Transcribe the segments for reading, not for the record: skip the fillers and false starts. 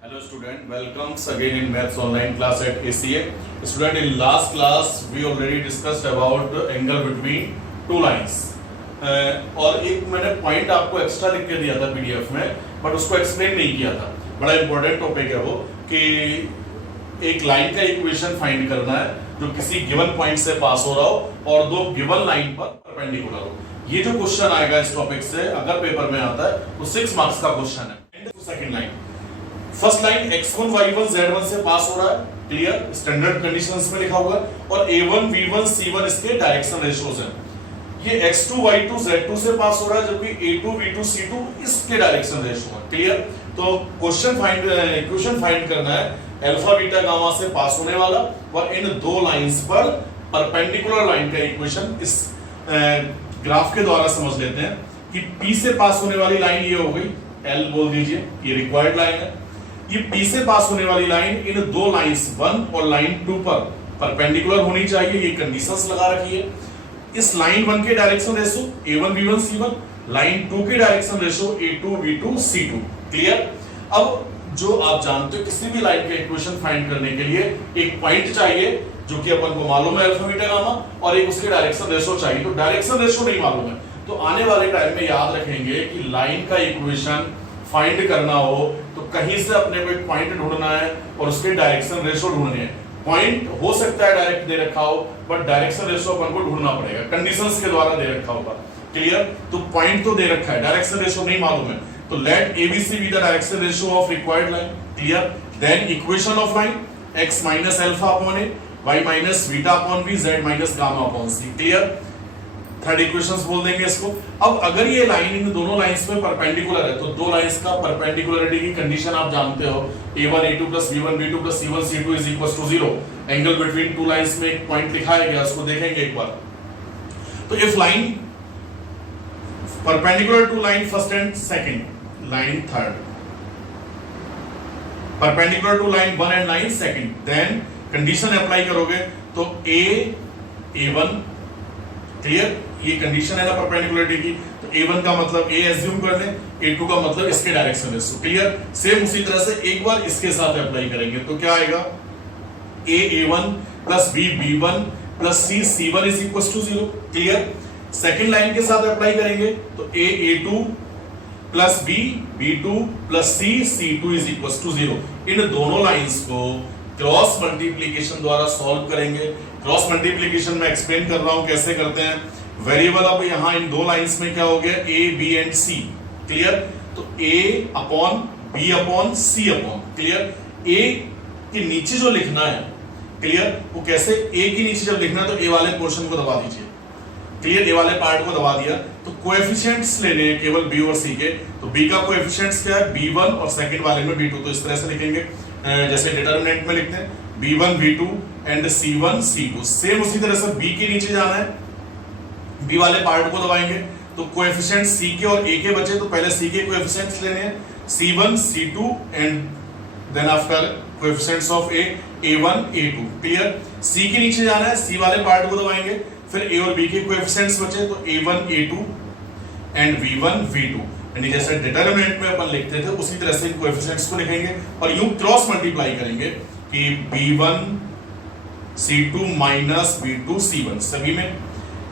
Hello student, welcomes again in Maths online class at ACA. Student, in last class we already discussed about the angle between two lines. और एक मैंने point आपको extra लिख के दिया था PDF में, बट उसको एक्सप्लेन नहीं किया था. बड़ा इंपॉर्टेंट टॉपिक है वो कि एक लाइन का इक्वेशन फाइंड करना है जो किसी गिवन पॉइंट से पास हो रहा हो और दो गिवन लाइन पर परपेंडिकुलर हो. ये जो क्वेश्चन आएगा इस टॉपिक से अगर पेपर में आता है तो 6 मार्क्स का क्वेश्चन है. Second line, first line x1 y1 z1 से पास हो रहा है, क्लियर, स्टैंडर्ड कंडीशंस में लिखा हुआ है, और a1 v1 c1 इसके डायरेक्शन रेशियोज हैं. ये x2 y2 z2 से पास हो रहा है, जबकि a2 v2 c2 इसके डायरेक्शन रेशियो है. क्लियर. तो इक्वेशन फाइंड करना है अल्फा बीटा गामा से पास होने वाला और इन दो लाइंस पर परपेंडिकुलर लाइन का इक्वेशन इस ग्राफ के द्वारा समझ लेते हैं कि P से पास होने वाली लाइन ये हो गई, L बोल दीजिए, ये रिक्वायर्ड लाइन है. ये P से पास होने वाली लाइन इन दो लाइंस 1 और लाइन 2 पर परपेंडिकुलर होनी चाहिए, ये कंडीशंस लगा रखी है. इस लाइन 1 के direction ratio a1 v1 c1, line 2 के direction ratio a2 v2 c2. Clear. अब जो आप जानते हो किसी भी लाइन का इक्वेशन फाइंड करने के लिए एक पॉइंट चाहिए जो कि अपन को मालूम है अल्फा बीटा गामा, और एक उसके डायरेक्शन रेशियो चाहिए. तो डायरेक्शन रेशियो नहीं मालूम है तो आने वाले टाइम में याद रखेंगे कि लाइन का इक्वेशन फाइंड करना हो तो कहीं से अपने को एक पॉइंट ढूंढना है और उसके डायरेक्शन रेशियो ढूंढने हैं. पॉइंट हो सकता है डायरेक्ट दे रखा हो, बट डायरेक्शन रेशियो अपन को ढूंढना पड़ेगा, कंडीशंस के द्वारा दे रखा होगा. क्लियर. तो पॉइंट तो दे रखा है, डायरेक्शन रेशियो नहीं मालूम है, तो let ABC be the direction ratio of required line. Clear. Then equation of line x minus alpha upon a, y minus beta upon b, z minus gamma upon c. Clear. Third equations बोल देंगे इसको. अब अगर ये line in दोनों lines में perpendicular है तो दो लाइंस का परपेंडिकुलरिटी की कंडीशन आप जानते हो, a1 a2 plus b1 b2 plus c1 c2 is equals to 0. Angle between two lines में एक पॉइंट लिखा है, उसको देखेंगे एक बार. तो if line perpendicular to line first and second, line third perpendicular to line 1 and line second, then condition apply करोगे तो a1. क्लियर. ये कंडीशन है ना परपेंडिकुलरिटी की, तो a1 का मतलब a एज्यूम कर लें, a2 का मतलब इसके डायरेक्शन रेशियो. क्लियर. सेम उसी तरह से एक बार इसके साथ अप्लाई करेंगे तो क्या आएगा, a1 plus b b1 plus c c1 is equals to 0. Clear. Second line के साथ अप्लाई करेंगे तो a2 plus b b2 plus c c2 is equals to 0. इन दोनों लाइंस को क्रॉस मल्टीप्लिकेशन द्वारा सॉल्व करेंगे. क्रॉस मल्टीप्लिकेशन में एक्सप्लेन कर रहा हूं कैसे करते हैं. वेरिएबल अब यहां इन दो लाइंस में क्या हो गया, a b and c. Clear. तो a upon b upon c upon. Clear. a के नीचे जो लिखना है, क्लियर, वो कैसे, a के नीचे जब लिखना है तो a वाले पोर्शन को दबा दीजिए. क्लियर. ए वाले पार्ट को दबा दिया तो कोएफिशिएंट्स लेने हैं केवल b और c के. तो b का कोएफिशिएंट्स क्या है, b1, और सेकंड वाले में b2. तो इस तरह से लिखेंगे जैसे डिटरमिनेंट में लिखते हैं b1 b2 and c1 c2. Same उसी तरह से b के नीचे जाना है, b वाले पार्ट को दबाएंगे तो कोएफिशिएंट्स c के और a के बचे, तो पहले c के कोएफिशिएंट्स लेने हैं c1 c2 and then after coefficients of a a1 a2. Clear. c के नीचे जाना है, c वाले पार्ट को दबाएंगे, फिर a और b के कोएफिशिएंट्स बचे तो a1 a2 and v1 v2. यानी जैसे डिटरमिनेंट में अपन लिखते थे उसी तरह से इन कोएफिशिएंट्स को लिखेंगे और यूं क्रॉस मल्टीप्लाई करेंगे कि b1 c2 minus b2 c1 सभी में,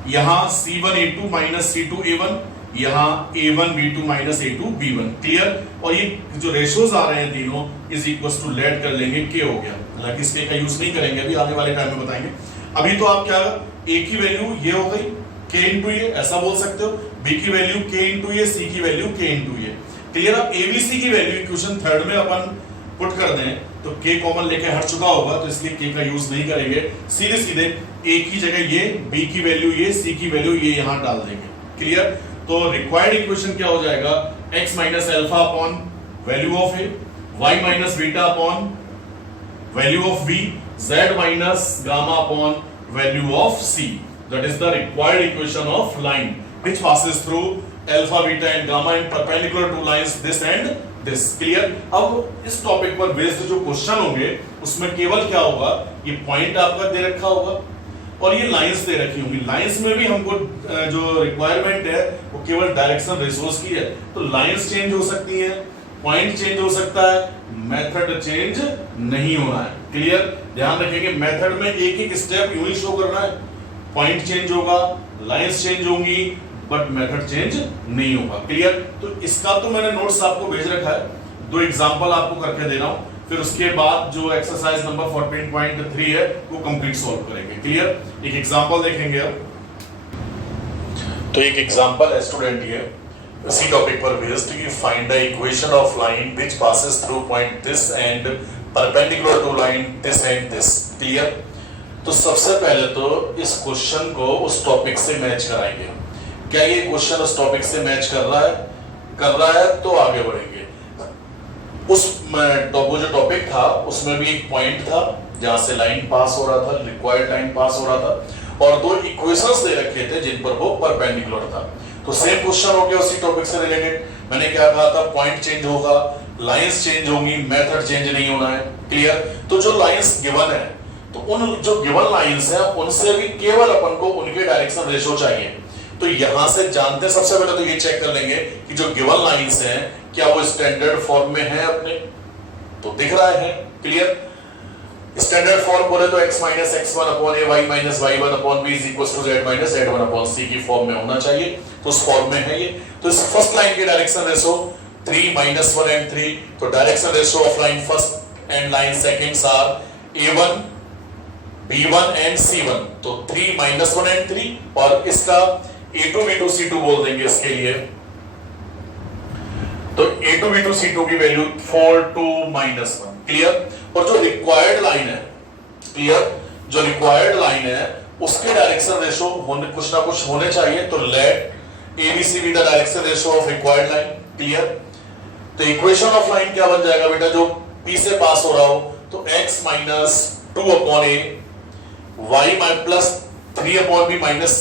यहां c1 a2 minus c2 a1, यहां a1 b2 minus a2 b1. Clear. और ये जो रेशियोज आ रहे हैं तीनों इज इक्वल्स टू लेट कर लेंगे k हो गया. हालांकि इसके का यूज नहीं करेंगे, अभी आने वाले टाइम में बताएंगे. अभी तो आप क्या, a की वैल्यू ये हो गई k इंटू ये, ऐसा बोल सकते हो, b की वैल्यू k इंटू ये, c की वैल्यू k इंटू ये. क्लियर. अब abc की वैल्यू इक्वेशन थर्ड में अपन पुट कर दें तो k कॉमन लेके हट चुका होगा, तो इसलिए k का यूज नहीं करेंगे. सीधे सीधे a की जगह ये, b की वैल्यू ये, c की वैल्यू ये यहां डाल देंगे. क्लियर. तो रिक्वायर्ड इक्वेशन क्या हो जाएगा, x minus alpha upon value of a, y minus beta upon value of b, z minus gamma upon value of c. That is the required equation of line which passes through alpha, beta and gamma in perpendicular to lines this and this. Clear. अब इस topic पर based जो question होंगे उसमें केवल क्या होगा, ये पॉइंट आपका दे रखा होगा और ये लाइंस दे रखी होंगी. लाइंस में भी हमको जो रिक्वायरमेंट है वो केवल डायरेक्शन रेशियोज की है, तो लाइंस चेंज हो सकती हैं, पॉइंट चेंज हो सकता है, मेथड चेंज नहीं होना है। क्लियर? ध्यान रखेंगे मेथड में एक एक स्टेप यूं ही शो करना है, पॉइंट चेंज होगा, लाइंस चेंज होंगी, बट मेथड चेंज नहीं होगा। क्लियर? तो इसका तो मैंने नोट्स आपको भेज रखा है, 2 एग्जांपल आपको करके दे रहा हूं, फिर उसके बाद जो एक्सरसाइज नंबर 14.3 है वो कंप्लीट सॉल्व करेंगे। क्लियर? एक एग्जांपल देखेंगे अब। तो एक एग्जांपल है स्टूडेंट ये इसी टॉपिक पर बेस्ड कि find the equation of line which passes through point this and perpendicular to line this and this. Clear? तो सबसे पहले तो इस क्वेश्चन को उस टॉपिक से मैच कराएंगे। क्या ये क्वेश्चन उस टॉपिक से मैच कर रहा है? कर रहा है तो आगे बढ़ेंगे। उस वो जो टॉपिक था उसमें भी एक पॉइंट था जहां से लाइन पास हो रहा था, रिक्वायर्ड लाइन पास हो रहा था, और 2 इक्वेशंस दे रखे थे जिन पर वो परपेंडिकुलर था। तो सेम क्वेश्चन हो गया उसी टॉपिक से रिलेटेड। मैंने क्या कहा था? पॉइंट चेंज होगा, लाइंस चेंज होंगी, मेथड चेंज नहीं होना है। क्लियर? तो जो लाइंस गिवन है, तो उन जो गिवन लाइंस है उनसे भी केवल अपन को उनके डायरेक्शन रेशो चाहिए। तो यहां से जानते सबसे पहले तो ये चेक कर लेंगे कि जो गिवन लाइंस हैं क्या वो स्टैंडर्ड फॉर्म में है अपने, तो दिख रहा है। क्लियर? स्टैंडर्ड फॉर्म बोले तो x minus x1 upon a y minus y1 upon b is equal to z minus z1 upon c की फॉर्म में होना चाहिए, तो उस फॉर्म में है ये। तो इस फर्स्ट लाइन के डायरेक्शन रेशो 3 minus 1 and 3, तो direction ratio of line first and line seconds are a1 b1 and c1, तो 3 minus 1 and 3, और इसका a2 b2 c2 बोल देंगे इसके लिए। तो a2 b2 c2 की वैल्यू 4 2 minus 1। क्लियर? और जो रिक्वायर्ड लाइन है, क्लियर, जो रिक्वायर्ड लाइन है उसके डायरेक्शन रेशो होने कुछ ना कुछ होने चाहिए, तो let ABC be the direction ratio of required line. Clear? तो इक्वेशन ऑफ लाइन क्या बन जाएगा बेटा? जो P से पास हो रहा हो तो x minus 2 upon a, y plus 3 upon b minus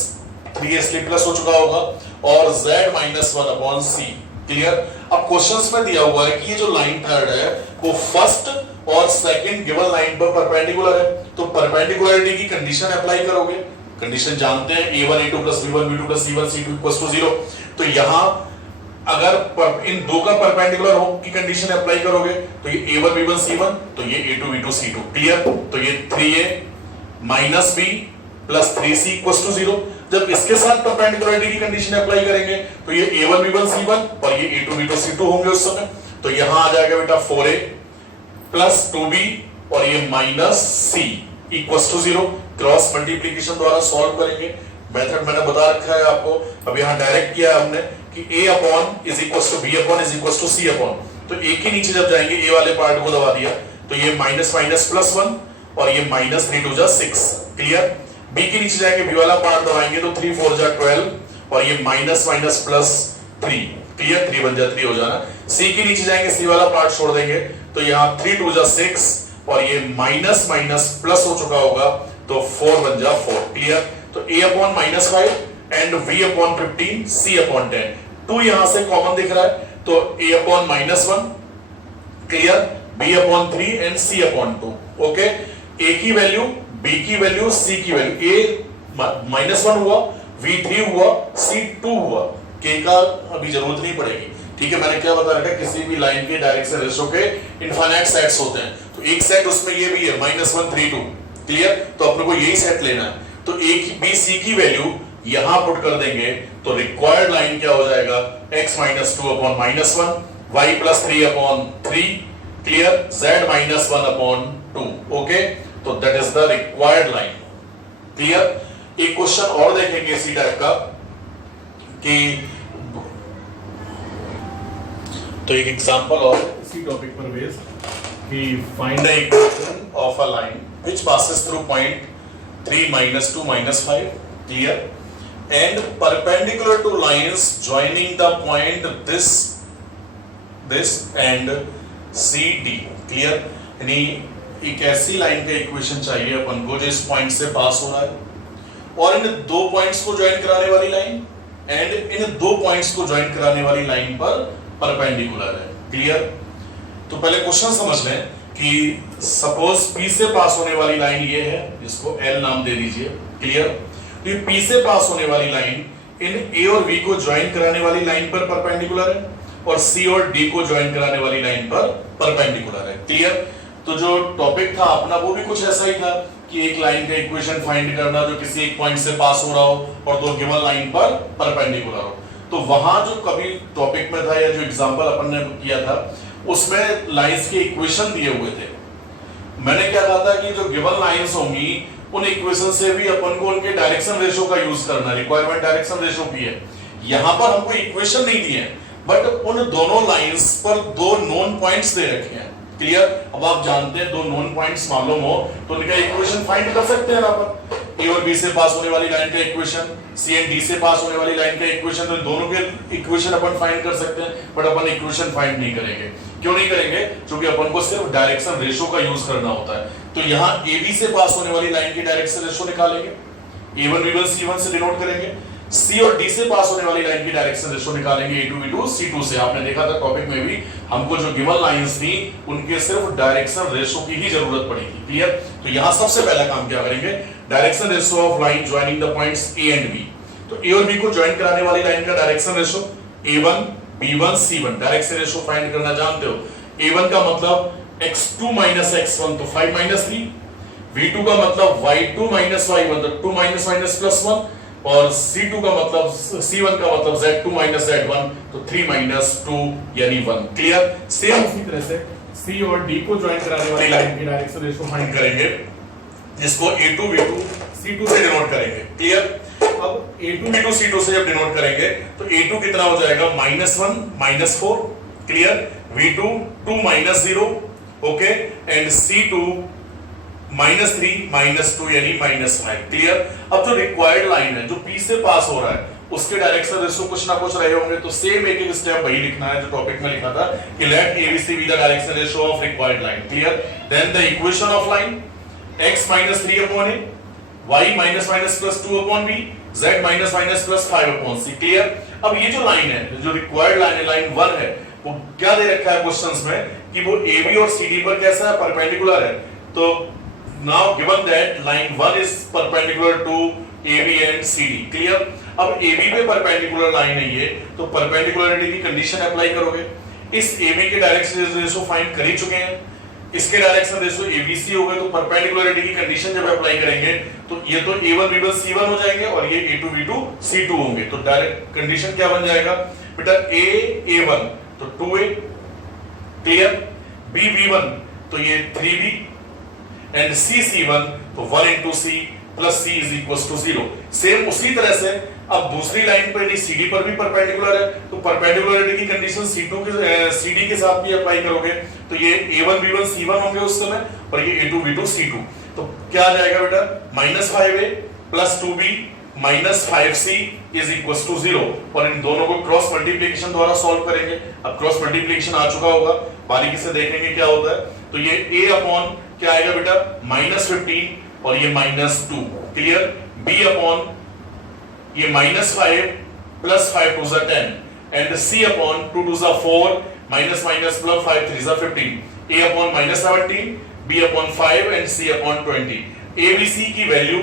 3 इसलिए प्लस हो चुका होगा, और z minus 1 upon c। Clear? अब क्वेश्चंस में दिया हुआ है कि ये जो लाइन थर्ड है वो फर्स्ट और सेकंड गिवन लाइन पर परपेंडिकुलर है, तो परपेंडिकुलरिटी की कंडीशन अप्लाई करोगे। कंडीशन जानते हैं a1 a2 b1 b2 c1 c2 0। तो यहां अगर इन दो का परपेंडिकुलर हो की कंडीशन अप्लाई करोगे तो ये a1 b1 c1, तो ये a2 b2 c2। क्लियर? तो ये 3a minus b plus 3c 0। जब इसके साथ परपेंडिकुलरिटी की कंडीशन अप्लाई करेंगे तो ये a1 b1 c1 और ये a2 b2 c2 होंगे उस समय। तो यहां आ जाएगा बेटा 4a प्लस 2b और ये minus c equals to 0। Cross multiplication द्वारा सॉल्व करेंगे। मेथड मैंने बता रखा है आपको, अब यहां डायरेक्ट किया हमने कि a upon is equals to b upon is equals to c upon, तो एक ही नीचे जब जाएंगे a वाले पार्ट को दबा दिया तो ये माइनस माइनस प्लस 1 और ये माइनस 3 2 जा 6। क्लियर? b के नीचे जाएंगे b वाला पार्ट दबाएंगे तो 3 4 जा 12 और ये माइनस माइनस प्लस 3। क्लियर? 3 1 जा 3 हो जाना। c के नीचे जाएंगे c वाला पार्ट छोड़ देंगे तो यहाँ 3 2 जा 6 और ये माइनस माइनस प्लस हो चुका होगा तो 4 1 जा 4। क्लियर? तो a upon minus 5 and v upon 15 c upon 10। 2 यहां से कॉमन दिख रहा है तो a upon minus 1, clear, b upon 3 and c upon 2। Okay, a की वैल्यू, b की वैल्यू, c की वैल्यू। a माइनस 1 हुआ, v 3 हुआ, c 2 हुआ, k का अभी जरूरत नहीं पड़ेगी। ठीक है? मैंने क्या बता रखा है, किसी भी लाइन के डायरेक्शन रेशो के इनफाइनाइट सेट्स होते हैं, तो एक सेट उसमें ये भी है माइनस 1 3 2। क्लियर? तो अपने को यही सेट लेना है, तो a की b c की वैल्यू यहां पुट कर देंगे तो रिक्वायर्ड लाइन क्या हो जाएगा, x minus 2 upon minus 1, y plus 3 upon 3, clear, z minus 1 upon 2। Okay, तो that is the required line. Clear? एक क्वेश्चन और देखेंगे इसी टाइप का कि, तो एक एग्जांपल और इसी टॉपिक पर बेस्ड कि find the equation of a line which passes through point 3 minus 2 minus 5, clear, and perpendicular to lines joining the point this and CD, clear। यानी एक ऐसी लाइन का इक्वेशन चाहिए अपन को जो इस पॉइंट से पास हो रहा है और इन दो पॉइंट्स को ज्वाइन कराने वाली लाइन एंड इन दो पॉइंट्स को ज्वाइन कराने वाली लाइन पर परपेंडिकुलर है। क्लियर? तो पहले क्वेश्चन समझ लें कि सपोज P से पास होने वाली लाइन ये है, जिसको L नाम दे दीजिए। क्लियर? तो ये P से पास होने वाली लाइन इन A और V को ज्वाइन कराने वाली लाइन पर परपेंडिकुलर है। और सी और डी को ज्वाइन कराने वाली लाइन पर परपेंडिकुलर है। क्लियर? तो जो टॉपिक था अपना वो भी कुछ ऐसा ही था कि एक लाइन का इक्वेशन फाइंड करना जो किसी एक पॉइंट से पास हो रहा हो और दो गिवन लाइन पर परपेंडिकुलर हो। तो वहां जो कभी टॉपिक में था या जो एग्जांपल अपन ने किया था उसमें लाइंस के इक्वेशन दिए हुए थे। मैंने क्या कहा था कि जो गिवन लाइंस होंगी उन इक्वेशन से भी अपन को उनके डायरेक्शन रेशियो का यूज करना, रिक्वायरमेंट डायरेक्शन रेशियो की है। यहां पर हमको इक्वेशन नहीं दिए हैं बट उन दोनों लाइंस पर दो नोन पॉइंट्स दे रखे हैं। क्लियर? अब आप जानते हैं दो नोन पॉइंट्स मालूम हो तो उनका इक्वेशन फाइंड कर सकते हैं ना अपन। ए और बी से पास होने वाली लाइन का इक्वेशन, सी एंड डी से पास होने वाली लाइन का इक्वेशन, तो दोनों के इक्वेशन अपन फाइंड कर सकते हैं बट अपन इक्वेशन फाइंड नहीं करेंगे। क्यों नहीं करेंगे? क्योंकि अपन को सिर्फ डायरेक्शन रेशियो का यूज करना होता है। तो यहाँ ए बी से पास होने वाली लाइन की डायरेक्शन रेशियो निकालेंगे, A1 B1 C1 से डिनोट करेंगे। सी और डी से पास होने वाली लाइन की डायरेक्शन रेशियो निकालेंगे A2 B2 C2 से। आपने देखा था टॉपिक में भी हमको जो गिवन लाइंस थी उनके सिर्फ डायरेक्शन रेशियो की ही जरूरत पड़ी थी। क्लियर? तो यहां सबसे पहला काम क्या करेंगे? Direction ratio of line joining the points A and B। तो A और B को ज्वाइन कराने वाली लाइन का direction ratio A1 B1 C1 direction ratio find करना जानते हो। A1 का मतलब x2 - x1 तो 5 - 3, V2 का मतलब y2 - y1 तो 2 - +1 और C2 का मतलब C1 का मतलब Z2 - Z1 तो 3 - 2 यानी 1। क्लियर? सेम उसी तरह से C और D को ज्वाइन कराने वाली लाइन की डायरेक्शन रेशियो फाइंड करेंगे जिसको A2 B2 C2 से डिनोट करेंगे। क्लियर? अब A2 B2 C2 से जब डिनोट करेंगे तो A2 कितना हो जाएगा? -1 - 4। Clear? V2 2 - 0 okay and C2 -3 - 2 यानी -5। क्लियर? अब जो रिक्वायर्ड लाइन है जो P से पास हो रहा है उसके डायरेक्शन रेशियो कुछ ना कुछ रहे होंगे तो सेम एक स्टेप वही लिखना है जो टॉपिक में लिखा था कि let ABC be the direction ratio of required line। Clear? Then the equation of line x - 3 upon a, y - +2 upon b, z - +5 upon c। Clear? अब ये जो लाइन है जो रिक्वायर्ड लाइन है लाइन 1 है वो क्या दे रखा है क्वेश्चंस में कि वो AB और CD पर कैसा है? परपेंडिकुलर है। तो now given that line 1 is perpendicular to AB and CD। Clear? अब AB पे परपेंडिकुलर लाइन है ये तो परपेंडिकुलरिटी की कंडीशन अप्लाई करोगे। इस AB के डायरेक्शन रेशियो फाइंड कर ही चुके हैं, इसके डायरेक्शन रेशियो ABC हो गए तो परपेंडिकुलरिटी की कंडीशन जब अप्लाई करेंगे तो ये तो A1 B1 C1 हो जाएंगे और ये A2 B2 C2 होंगे। तो डायरेक्ट कंडीशन क्या बन जाएगा बेटा? A1 तो 2A। क्लियर? B B1 तो ये 3B एंड C1 तो 1 into C plus C is equals to 0। Same उसी तरह से अब दूसरी लाइन पर यदि CD पर भी परपेंडिकुलर है तो परपेंडिकुलरिटी की कंडीशन CD के साथ भी अप्लाई करोगे तो ये A1 B1 C1 होंगे उस समय और ये A2 B2 C2। तो क्या आ जाएगा बेटा? -5A + 2B - 5C is equals to 0 और इन दोनों को क्रॉस मल्टीप्लिकेशन द्वारा सॉल्व करेंगे। अब क्रॉस मल्टीप्लिकेशन आ चुका होगा, बारीकी से देखेंगे क्या होता है। तो ये A अपॉन क्या आएगा बेटा? -15 और ये -2। क्लियर? B अपॉन ये -5 + 5 2 10 and C upon 2 2 4 -+ +5 3 15। A upon -17, B upon 5 and C upon 20। ABC की वैल्यू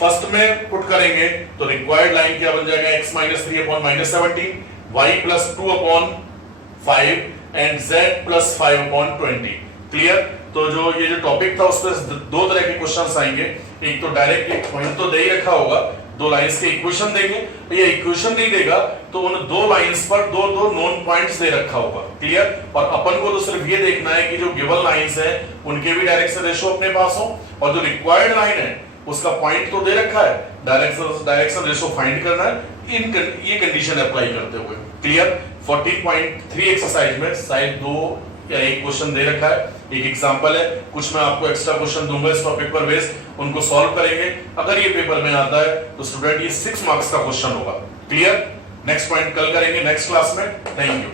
फर्स्ट में पुट करेंगे तो रिक्वायर्ड लाइन क्या बन जाएगा? x - 3 upon -17, y + 2 upon 5 and z + 5 upon 20। Clear? तो जो ये जो टॉपिक था उस पर दो तरह के क्वेश्चंस आएंगे। एक तो डायरेक्ट एक पॉइंट तो दे ही रखा होगा, दो लाइंस के इक्वेशन देंगे, ये इक्वेशन नहीं देगा तो उन दो लाइंस पर दो दो नोन पॉइंट्स दे रखा होगा। क्लियर? और अपन को तो सिर्फ ये देखना है कि जो गिवन लाइंस है उनके भी डायरेक्शन रेशियो अपने पास हो और जो रिक्वायर्ड लाइन है उसका पॉइंट तो दे रखा है, डायरेक्शन रेशियो फाइंड करना है ये कंडीशन अप्लाई करते हुए। क्लियर? 14.3 एक्सरसाइज में शायद 2 या 1 क्वेश्चन दे रखा है, एक एग्जांपल है, कुछ मैं आपको एक्स्ट्रा क्वेश्चन दूंगा इस टॉपिक पर बेस्ड, उनको सॉल्व करेंगे। अगर ये पेपर में आता है तो स्टूडेंट ये 6 मार्क्स का क्वेश्चन होगा। क्लियर? नेक्स्ट पॉइंट कल करेंगे नेक्स्ट क्लास में। Thank you.